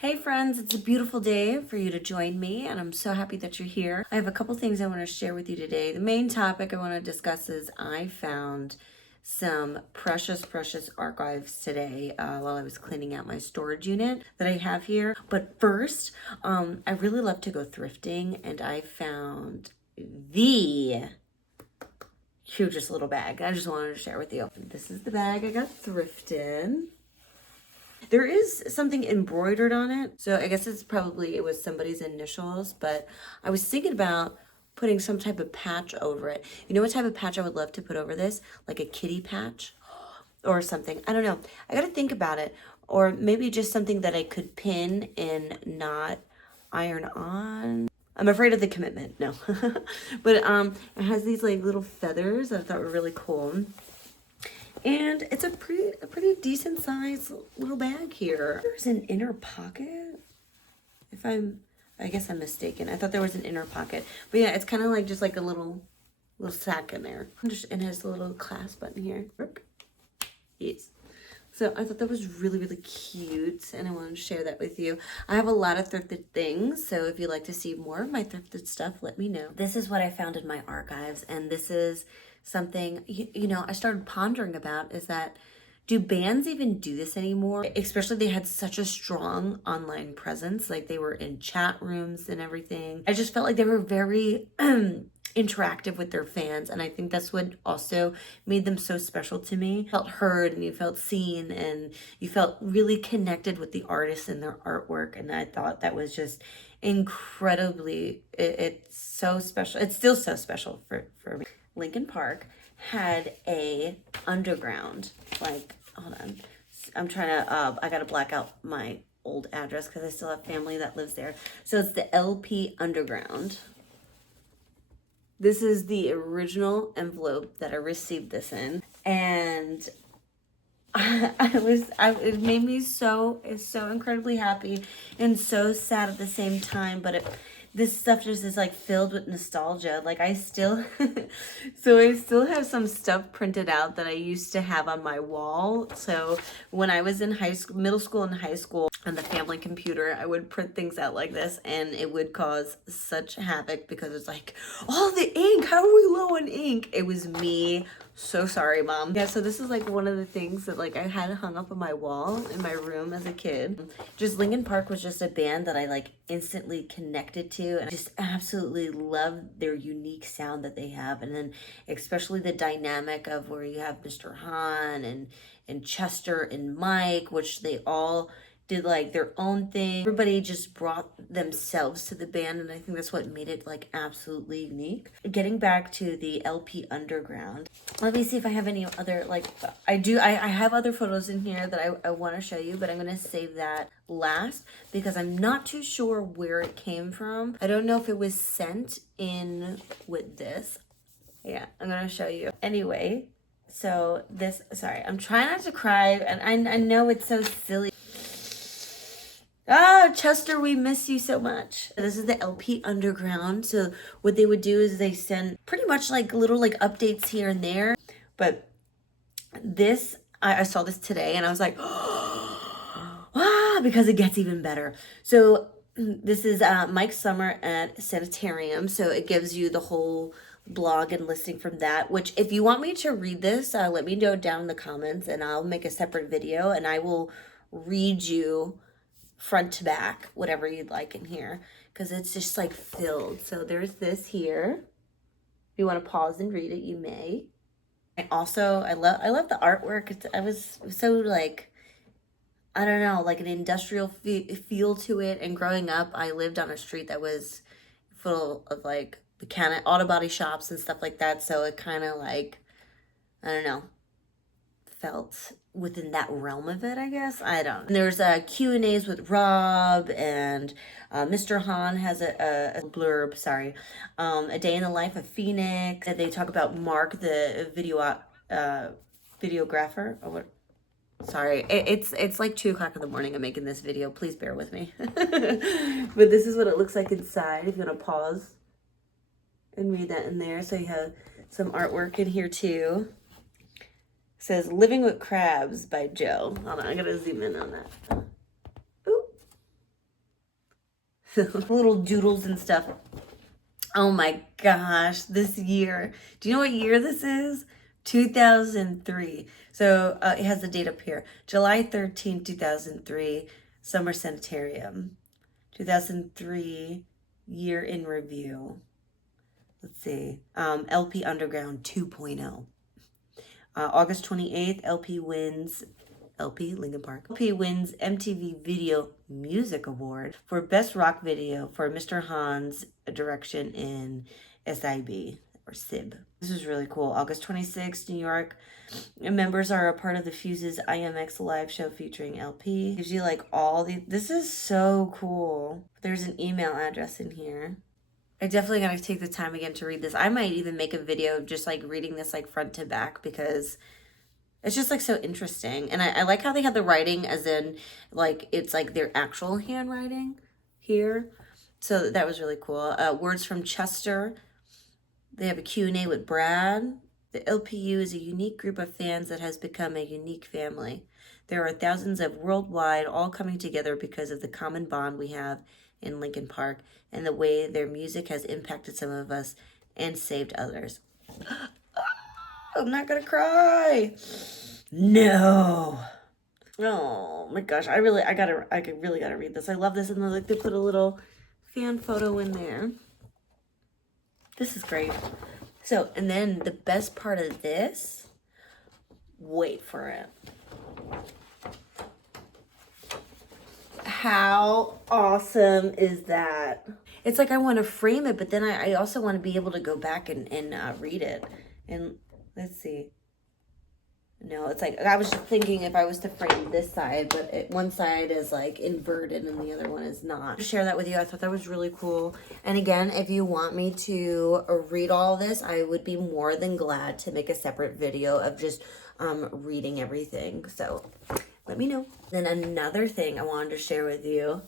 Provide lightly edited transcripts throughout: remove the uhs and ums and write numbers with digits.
Hey friends, it's a beautiful day for you to join me, and I'm so happy that you're here. I have a couple things I want to share with you today. The main topic I want to discuss is I found some precious archives today while I was cleaning out my storage unit that I have here. But first, I really love to go thrifting, and I found the cutest little bag. I just wanted to share with you. This is the bag I got thrifted. There is something embroidered on it, so I guess it was somebody's initials, but I was thinking about putting some type of patch over it. You know what type of patch I would love to put over this? Like a kitty patch or something. I don't know. I gotta think about it. Or maybe just something that I could pin and not iron on. I'm afraid of the commitment, no. But it has these like little feathers that I thought were really cool. And it's a pretty decent sized little bag here. There's an inner pocket. I guess I'm mistaken. I thought there was an inner pocket. But yeah, it's kind of like just like a little sack in there. And it has a little clasp button here. Yes. So I thought that was really cute, and I wanted to share that with you. I have a lot of thrifted things, so if you'd like to see more of my thrifted stuff, let me know. This is what I found in my archives, and this is something, you know, I started pondering about is that, do bands even do this anymore? Especially they had such a strong online presence, like they were in chat rooms and everything. I just felt like they were very interactive with their fans, and I think that's what also made them so special to me. You felt heard and you felt seen and you felt really connected with the artists and their artwork, and I thought that was just incredibly, it's so special. It's still so special for me. Linkin Park had a underground, like, hold on, I'm trying to, I gotta black out my old address because I still have family that lives there. So it's the LP Underground. This is the original envelope that I received this in, and it made me so incredibly happy and so sad at the same time, but this stuff just is like filled with nostalgia. Like I still, so I still have some stuff printed out that I used to have on my wall. So when I was in middle school and high school on the family computer, I would print things out like this, and it would cause such havoc because it's like, oh, the ink, how are we low on ink? It was me. So sorry, Mom. Yeah, so this is like one of the things that like I had hung up on my wall in my room as a kid. Just Linkin Park was just a band that I like instantly connected to, and I just absolutely love their unique sound that they have. And then especially the dynamic of where you have Mr. Hahn and Chester and Mike, which they all did like their own thing. Everybody just brought themselves to the band, and I think that's what made it like absolutely unique. Getting back to the LP Underground, let me see if I have any other, like, I have other photos in here that I want to show you, but I'm going to save that last because I'm not too sure where it came from. I don't know if it was sent in with this. Yeah, I'm going to show you. Anyway, so this, sorry, I'm trying not to cry, and I know it's so silly. Ah, Chester, we miss you so much. This is the LP Underground. So what they would do is they send pretty much like little like updates here and there. But this, I saw this today and I was like, ah, because it gets even better. So this is Mike Summer at Sanitarium. So it gives you the whole blog and listing from that, which if you want me to read this, let me know down in the comments and I'll make a separate video and I will read you front to back, whatever you'd like in here, because it's just like filled. So there's this here. If you want to pause and read it, you may. I love the artwork. I was so like, I don't know, like an industrial feel to it. And growing up, I lived on a street that was full of like mechanic auto body shops and stuff like that. So it kind of like, I don't know, felt within that realm of it, I guess. I don't know. And there's Q&As with Rob, and Mr. Hahn has a blurb, sorry. A Day in the Life of Phoenix. And they talk about Mark, the videographer. Oh, what? Sorry, it's like 2 o'clock in the morning. I'm making this video. Please bear with me. But this is what it looks like inside. If you want to pause and read that in there. So you have some artwork in here too. Says Living with Crabs by Joe. Hold on, I gotta zoom in on that. Ooh. little doodles and stuff. Oh my gosh, this year. Do you know what year this is? 2003. So it has the date up here. July 13, 2003, Summer Sanitarium. 2003 year in review. Let's see. LP Underground 2.0. August 28th, LP Linkin Park. LP wins MTV Video Music Award for Best Rock Video for Mr. Han's direction in SIB or SIB. This is really cool. August 26th, New York. Members are a part of the Fuse's IMX live show featuring LP. Gives you like all the. This is so cool. There's an email address in here. I definitely gotta take the time again to read this. I might even make a video of just like reading this like front to back because it's just like so interesting. And I like how they have the writing as in like it's like their actual handwriting here. So that was really cool. Words from Chester. They have a Q&A with Brad. The LPU is a unique group of fans that has become a unique family. There are thousands of worldwide all coming together because of the common bond we have in Linkin Park and the way their music has impacted some of us and saved others. I'm not gonna cry. No. Oh my gosh, I really gotta read this. I love this, and like they put a little fan photo in there. This is great. So, and then the best part of this, wait for it. How awesome is that? It's like I want to frame it, but then I also want to be able to go back and read it. And let's see. No, it's like, I was just thinking if I was to frame this side, but one side is like inverted and the other one is not. Share that with you. I thought that was really cool. And again, if you want me to read all this, I would be more than glad to make a separate video of just reading everything. So let me know. Then another thing I wanted to share with you.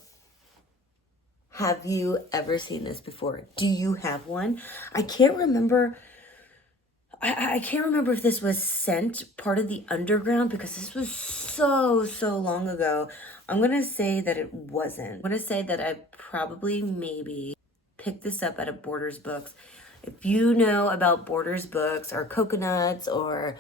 Have you ever seen this before? Do you have one? I can't remember. I can't remember if this was sent part of the underground because this was so long ago. I'm going to say that it wasn't. I'm going to say that I probably maybe picked this up at a Borders Books. If you know about Borders Books or Coconuts or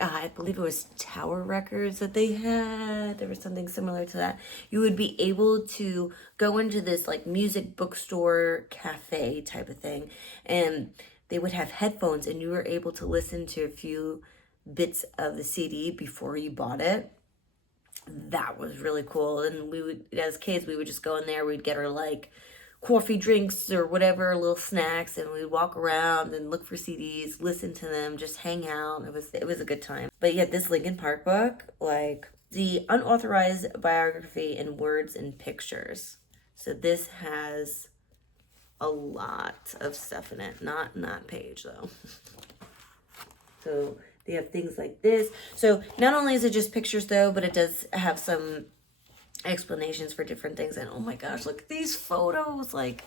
I believe it was Tower Records that they had. There was something similar to that. You would be able to go into this like music bookstore cafe type of thing, and they would have headphones, and you were able to listen to a few bits of the CD before you bought it. That was really cool. And we would, as kids, we would just go in there. We'd get our like coffee drinks or whatever, little snacks, and we'd walk around and look for CDs, listen to them, just hang out. It was a good time. But yeah, this Linkin Park book, like the unauthorized biography in words and pictures. So this has a lot of stuff in it, not that page though. So they have things like this. So not only is it just pictures though, but it does have some explanations for different things. And oh my gosh, look at these photos. Like,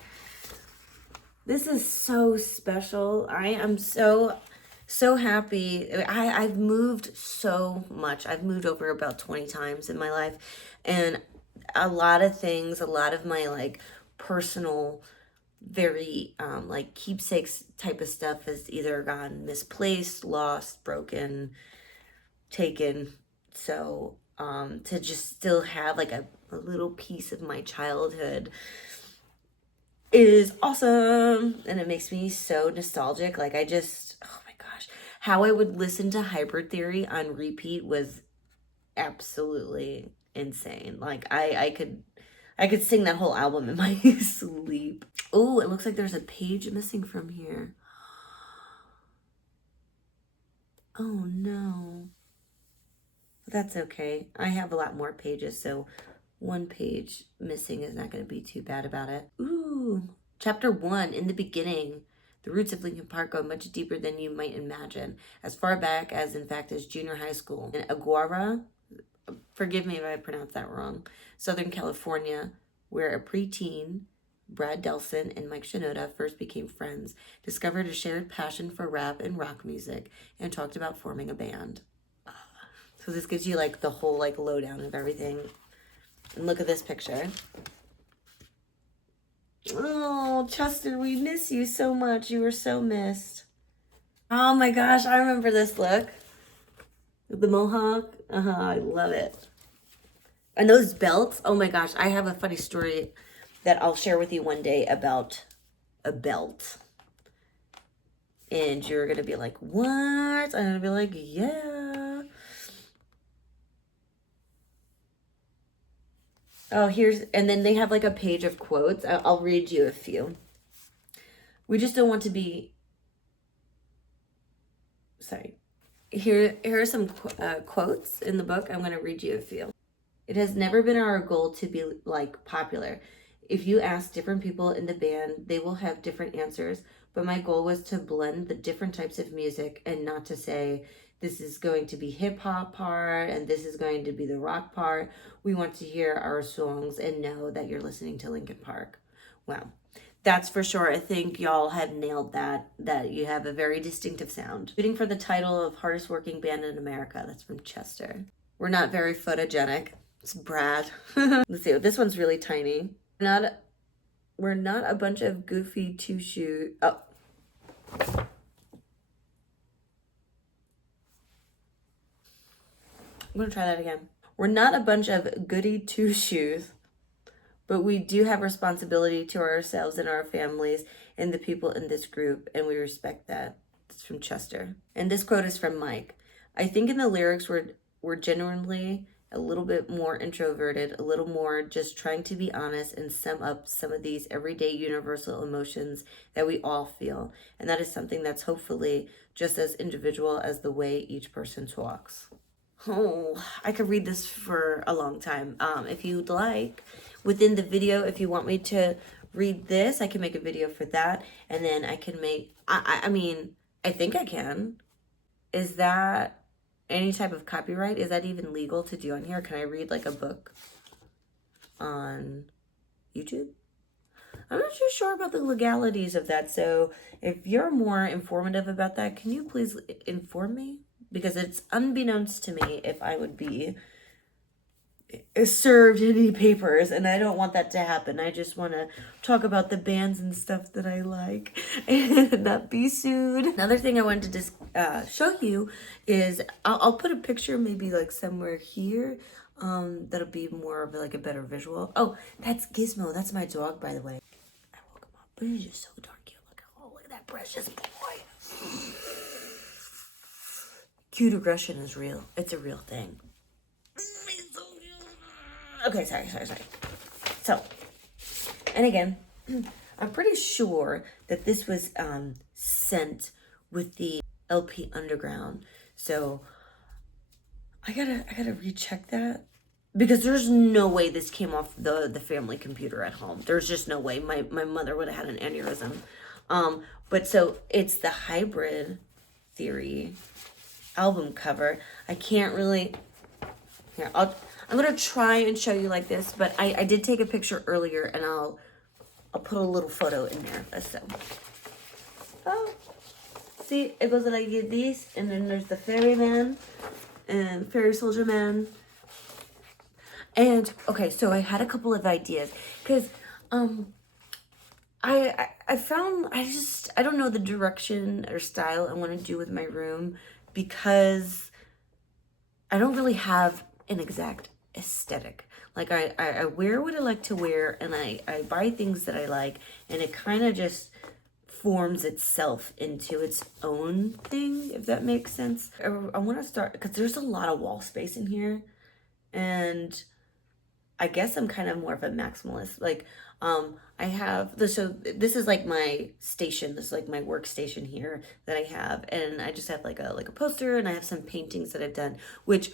this is so special. I am so happy. I've moved so much. I've moved over about 20 times in my life, and a lot of things, a lot of my like personal, very like keepsakes type of stuff has either gone misplaced, lost, broken, taken. So to just still have like a little piece of my childhood is awesome, and it makes me so nostalgic. Like, I just, oh my gosh, how I would listen to Hybrid Theory on repeat was absolutely insane. Like, I could sing that whole album in my sleep. Oh, it looks like there's a page missing from here. Oh no. That's okay. I have a lot more pages, so one page missing is not going to be too bad about it. Ooh, chapter 1, in the beginning. The roots of Linkin Park go much deeper than you might imagine, as far back as, in fact, as junior high school. In Aguara, forgive me if I pronounced that wrong, Southern California, where a preteen, Brad Delson and Mike Shinoda first became friends, discovered a shared passion for rap and rock music, and talked about forming a band. So this gives you like the whole like lowdown of everything. And look at this picture. Oh, Chester, we miss you so much. You were so missed. Oh my gosh, I remember this look. The mohawk. I love it. And those belts. Oh my gosh, I have a funny story that I'll share with you one day about a belt. And you're going to be like, what? I'm going to be like, yeah. Oh, and then they have like a page of quotes. I'll read you a few. We just don't want to be, sorry. Here are some quotes in the book. I'm going to read you a few. It has never been our goal to be like popular. If you ask different people in the band, they will have different answers. But my goal was to blend the different types of music and not to say, this is going to be hip hop part and this is going to be the rock part. We want to hear our songs and know that you're listening to Linkin Park. Well, that's for sure. I think y'all have nailed that you have a very distinctive sound. Shooting for the title of hardest working band in America. That's from Chester. We're not very photogenic. It's Brad. Let's see. This one's really tiny. We're not a bunch of goofy two-shoe. Oh. I'm going to try that again. We're not a bunch of goody two-shoes, but we do have responsibility to ourselves and our families and the people in this group, and we respect that. It's from Chester. And this quote is from Mike. I think in the lyrics we're genuinely a little bit more introverted, a little more just trying to be honest and sum up some of these everyday universal emotions that we all feel. And that is something that's hopefully just as individual as the way each person talks. Oh, I could read this for a long time. If you'd like, within the video, if you want me to read this, I can make a video for that. And then I can make, I mean, I think I can. Is that any type of copyright? Is that even legal to do on here? Can I read like a book on YouTube? I'm not too sure about the legalities of that. So if you're more informative about that, can you please inform me? Because it's unbeknownst to me if I would be served any papers, and I don't want that to happen. I just want to talk about the bands and stuff that I like and not be sued. Another thing I wanted to just show you is I'll put a picture maybe like somewhere here that'll be more of like a better visual. Oh, that's Gizmo. That's my dog, by the way. I woke him up, but he's just so darn cute. Look at that precious boy. Cute aggression is real. It's a real thing. Okay, sorry. So, and again, I'm pretty sure that this was sent with the LP Underground. So I gotta recheck that, because there's no way this came off the family computer at home. There's just no way. My mother would have had an aneurysm. But so it's the Hybrid Theory album cover. I can't really, here, I'm gonna try and show you like this, but I did take a picture earlier, and I'll put a little photo in there. So, oh, see, it goes like this, and then there's the ferryman and ferry soldier man. And okay, so I had a couple of ideas, because I found I don't know the direction or style I want to do with my room, because I don't really have an exact aesthetic. Like I wear what I like to wear, and I buy things that I like, and it kind of just forms itself into its own thing, if that makes sense. I want to start, because there's a lot of wall space in here, and I guess I'm kind of more of a maximalist. Like, I have this, so this is like my station. This is like my workstation here that I have. And I just have like a poster, and I have some paintings that I've done, which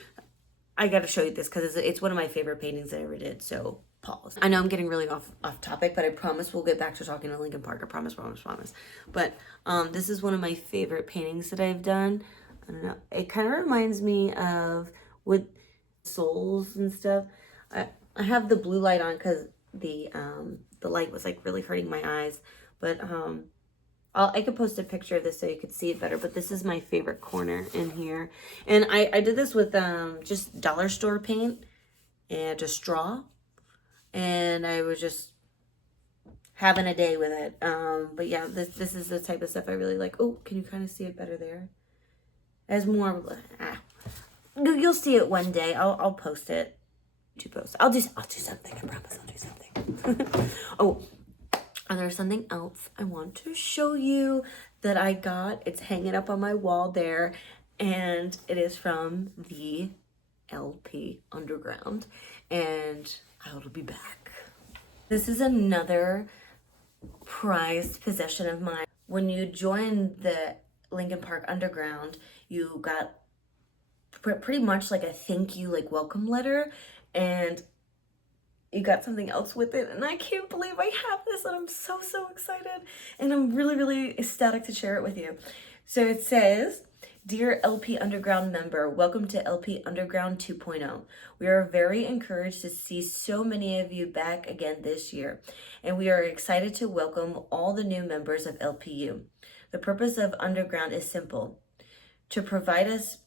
I got to show you this because it's one of my favorite paintings that I ever did. So pause. I know I'm getting really off topic, but I promise we'll get back to talking to Linkin Park. I promise. But, this is one of my favorite paintings that I've done. I don't know. It kind of reminds me of with souls and stuff. I have the blue light on because the light was like really hurting my eyes, but I could post a picture of this so you could see it better. But this is my favorite corner in here, and I did this with just dollar store paint and a straw, and I was just having a day with it. But yeah, this is the type of stuff I really like. Oh, can you kind of see it better there? As more, you'll see it one day. I'll post it. To post. I'll do something. I promise I'll do something. Oh, and there's something else I want to show you that I got. It's hanging up on my wall there, and it is from the LP Underground, and I will be back. This is another prized possession of mine. When you joined the Linkin Park Underground, you got pretty much like a thank you, like welcome letter, and you got something else with it, and I can't believe I have this, and I'm so excited, and I'm really ecstatic to share it with you. So it says, "Dear LP Underground member, welcome to LP Underground 2.0. We are very encouraged to see so many of you back again this year, and we are excited to welcome all the new members of LPU. The purpose of Underground is simple: to provide us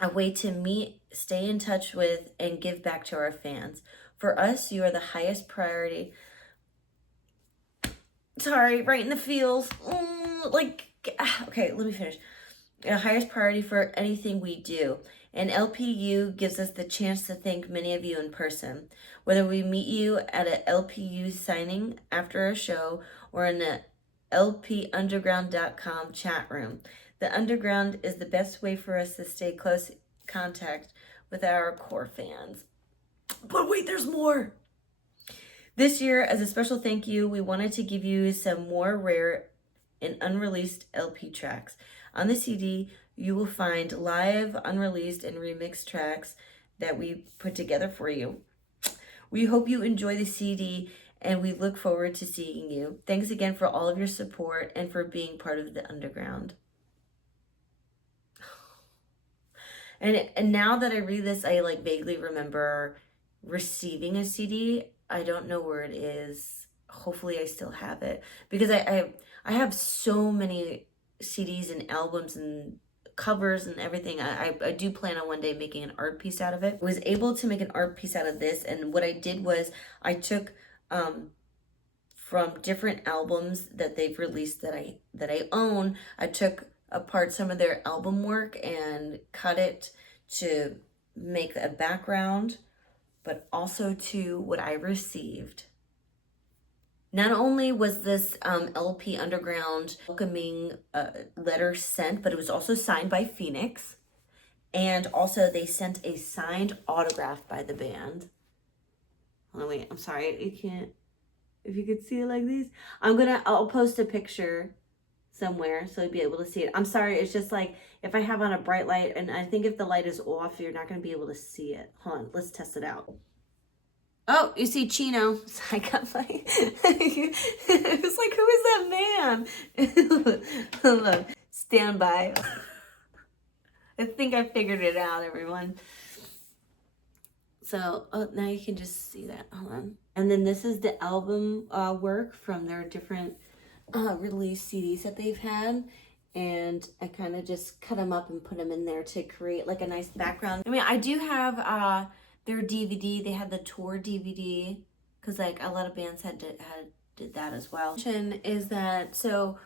a way to meet, stay in touch with, and give back to our fans. For us, you are the highest priority." Sorry, right in the feels. Okay, let me finish. The highest priority for anything we do. And LPU gives us the chance to thank many of you in person. Whether we meet you at a LPU signing after a show or in the lpunderground.com chat room. The Underground is the best way for us to stay close contact with our core fans. But wait, there's more. This year, as a special thank you, we wanted to give you some more rare and unreleased LP tracks. On the CD, you will find live, unreleased, and remixed tracks that we put together for you. We hope you enjoy the CD, and we look forward to seeing you. Thanks again for all of your support and for being part of the Underground. And now that I read this, I like vaguely remember receiving a CD. I don't know where it is. Hopefully I still have it, because I have so many CDs and albums and covers and everything. I do plan on one day making an art piece out of it. I was able to make an art piece out of this, and what I did was I took from different albums that they've released that I own, I took apart some of their album work and cut it to make a background, but also to what I received. Not only was this LP Underground welcoming letter sent, but it was also signed by Phoenix. And also they sent a signed autograph by the band. Oh, wait, I'm sorry, you can't, if you could see it like this. I'll post a picture somewhere so you'll be able to see it. I'm sorry, it's just like if I have on a bright light, and I think if the light is off, you're not going to be able to see it. Hold on, let's test it out. Oh, you see Chino. I got my, it was like, who is that man? Hold on, stand by. I think I figured it out, everyone. So, oh, now you can just see that. Hold on. And then this is the album work from their different release CDs that they've had. And I kind of just cut them up and put them in there to create like a nice background. I mean, I do have their DVD. They had the tour DVD, because like a lot of bands did that as well. Is that so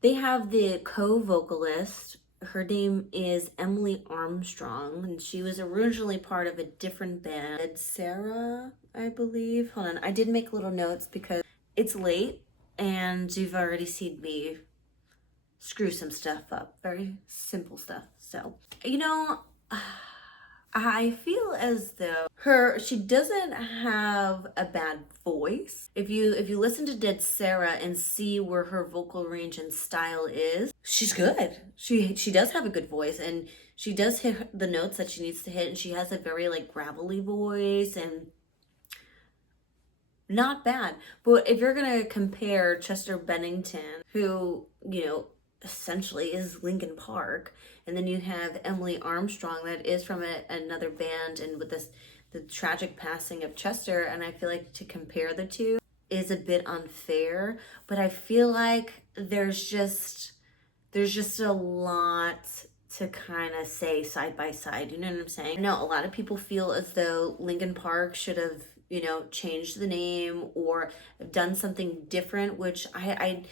they have the co-vocalist. Her name is Emily Armstrong, and she was originally part of a different band, Sarah, I believe. Hold on, I did make little notes because it's late and you've already seen me screw some stuff up. Very simple stuff. So, you know, I feel as though she doesn't have a bad voice. If you listen to Dead Sarah and see where her vocal range and style is, she's good. She does have a good voice, and she does hit the notes that she needs to hit, and she has a very like gravelly voice and not bad. But if you're gonna compare Chester Bennington, who, you know, essentially is Linkin Park, and then you have Emily Armstrong that is from another band, and with the tragic passing of Chester, and I feel like to compare the two is a bit unfair, but I feel like there's just a lot to kind of say side by side, you know what I'm saying? I know a lot of people feel as though Linkin Park should have you know, changed the name or done something different, which I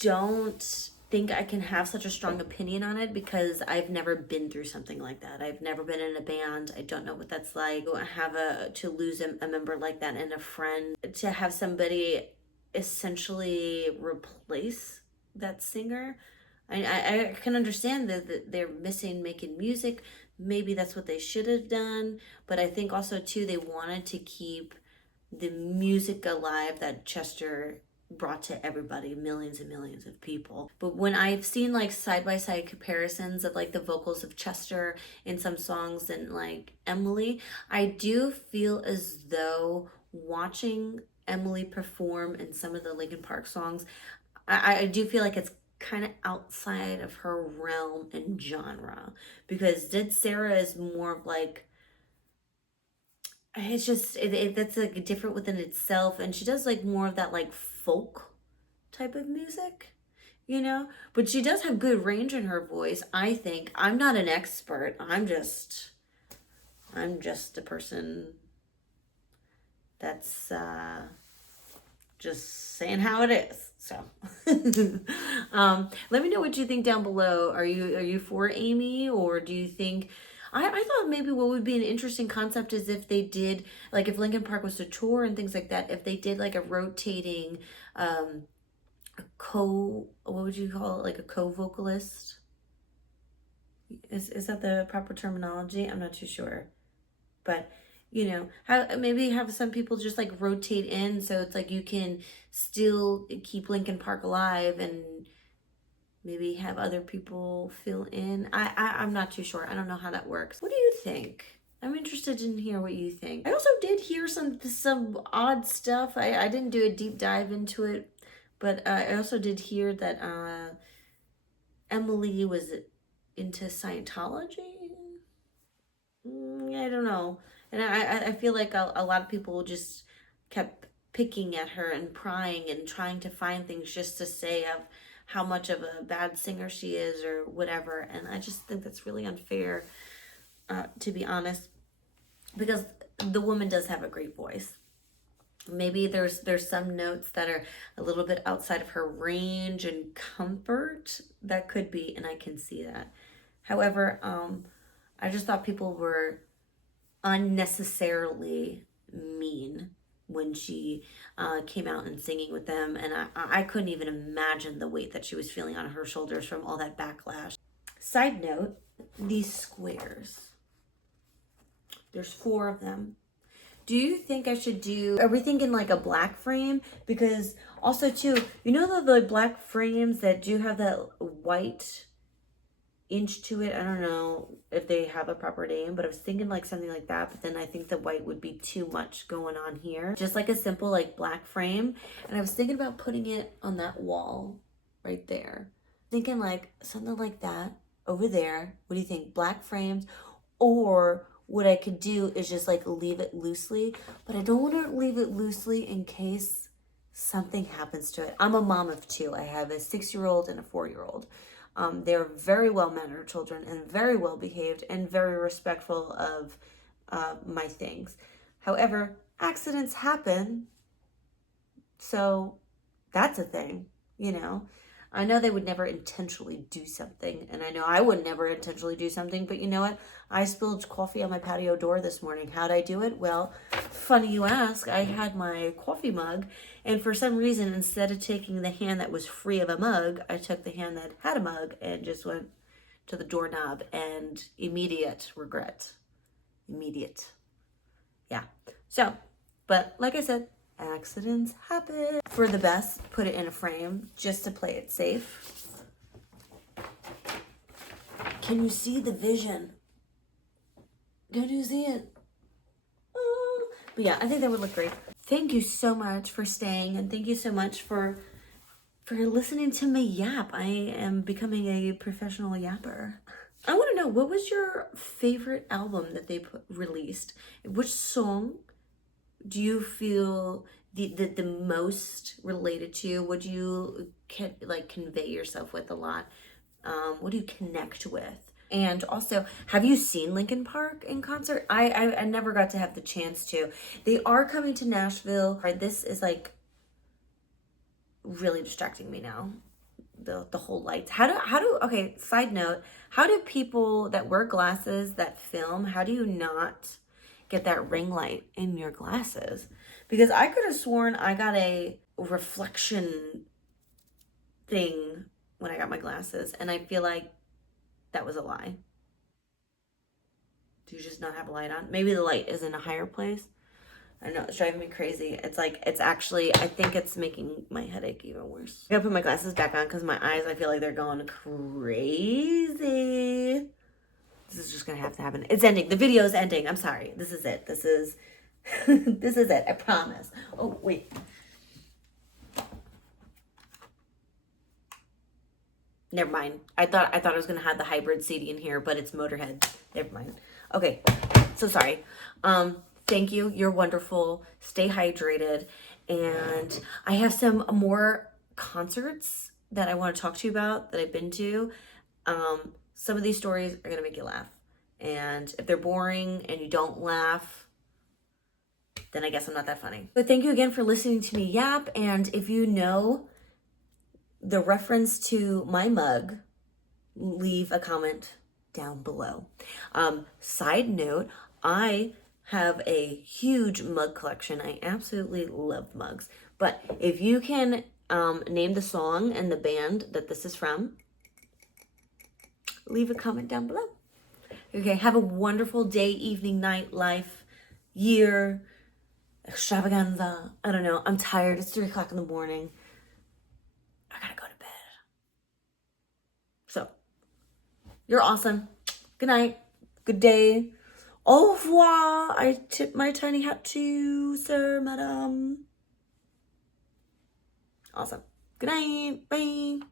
don't think I can have such a strong opinion on it because I've never been through something like that. I've never been in a band. I don't know what that's like. I have to lose a member like that and a friend, to have somebody essentially replace that singer. I can understand that they're missing making music. Maybe that's what they should have done. But I think also too they wanted to keep the music alive that Chester brought to everybody, millions and millions of people. But when I've seen like side by side comparisons of like the vocals of Chester in some songs and like Emily, I do feel as though watching Emily perform in some of the Linkin Park songs, I do feel like it's kind of outside of her realm and genre, because Dead Sarah is more of like, it's just that's like different within itself, and she does like more of that like folk type of music, you know, but she does have good range in her voice. I think I'm not an expert. I'm just a person that's just saying how it is. So let me know what you think down below. Are you for Amy, or do you think I thought maybe what would be an interesting concept is if they did, like if Linkin Park was to tour and things like that, if they did like a rotating what would you call it, like a co-vocalist? Is that the proper terminology? I'm not too sure. But you know, how maybe have some people just like rotate in, so it's like you can still keep Linkin Park alive and maybe have other people fill in. I'm not too sure. I don't know how that works. What do you think? I'm interested in hear what you think. I also did hear some odd stuff. I didn't do a deep dive into it, but I also did hear that Emily was into Scientology. I don't know. And I feel like a lot of people just kept picking at her and prying and trying to find things just to say of how much of a bad singer she is or whatever. And I just think that's really unfair, to be honest, because the woman does have a great voice. Maybe there's some notes that are a little bit outside of her range and comfort. That could be, and I can see that. However, I just thought people were unnecessarily mean when she came out and singing with them, and I couldn't even imagine the weight that she was feeling on her shoulders from all that backlash. Side note, these squares, there's 4 of them. Do you think I should do, are we thinking like a black frame? Because also too, you know the black frames that do have that white inch to it? I don't know if they have a proper name, but I was thinking like something like that, but then I think the white would be too much going on here. Just like a simple like black frame. And I was thinking about putting it on that wall right there. Thinking like something like that over there. What do you think? Black frames? Or what I could do is just like leave it loosely, but I don't want to leave it loosely in case something happens to it. I'm a mom of 2. I have a 6-year-old and a 4-year-old. They're very well-mannered children and very well behaved and very respectful of my things. However, accidents happen, so that's a thing, you know. I know they would never intentionally do something, and I know I would never intentionally do something, but you know what? I spilled coffee on my patio door this morning. How'd I do it? Well, funny you ask. I had my coffee mug, and for some reason, instead of taking the hand that was free of a mug, I took the hand that had a mug and just went to the doorknob, and immediate regret. Immediate. Yeah. So, but like I said, accidents happen. For the best, put it in a frame just to play it safe. Can you see the vision? Can you see it? Oh. But yeah, I think that would look great. Thank you so much for staying, and thank you so much for listening to me yap. I am becoming a professional yapper. I want to know, what was your favorite album that they released? Which song do you feel the most related to? What do you like convey yourself with a lot? What do you connect with? And also, have you seen Linkin Park in concert? I never got to have the chance to. They are coming to Nashville. This is like really distracting me now. The whole lights. Okay, side note, how do people that wear glasses that film, how do you not get that ring light in your glasses? Because I could have sworn I got a reflection thing when I got my glasses, and I feel like that was a lie. Do you just not have a light on? Maybe the light is in a higher place. I know, it's driving me crazy. It's like, it's actually, I think it's making my headache even worse. I gotta put my glasses back on because my eyes, I feel like they're going crazy. This is just gonna have to happen. It's ending. The video is ending. I'm sorry. This is it. This is, this is it. I promise. Oh, wait. Never mind. I thought I was gonna have the hybrid CD in here, but it's Motorhead. Never mind. Okay. So sorry. Thank you. You're wonderful. Stay hydrated. And I have some more concerts that I want to talk to you about that I've been to. Some of these stories are going to make you laugh. And if they're boring and you don't laugh, then I guess I'm not that funny. But thank you again for listening to me yap. And if you know the reference to my mug, leave a comment down below. Side note, I have a huge mug collection. I absolutely love mugs. But if you can name the song and the band that this is from, leave a comment down below. Okay, have a wonderful day, evening, night, life, year, extravaganza. I don't know. I'm tired. It's 3 o'clock in the morning. I gotta go to bed. So, you're awesome. Good night. Good day. Au revoir. I tip my tiny hat to you, sir, madam. Awesome. Good night. Bye.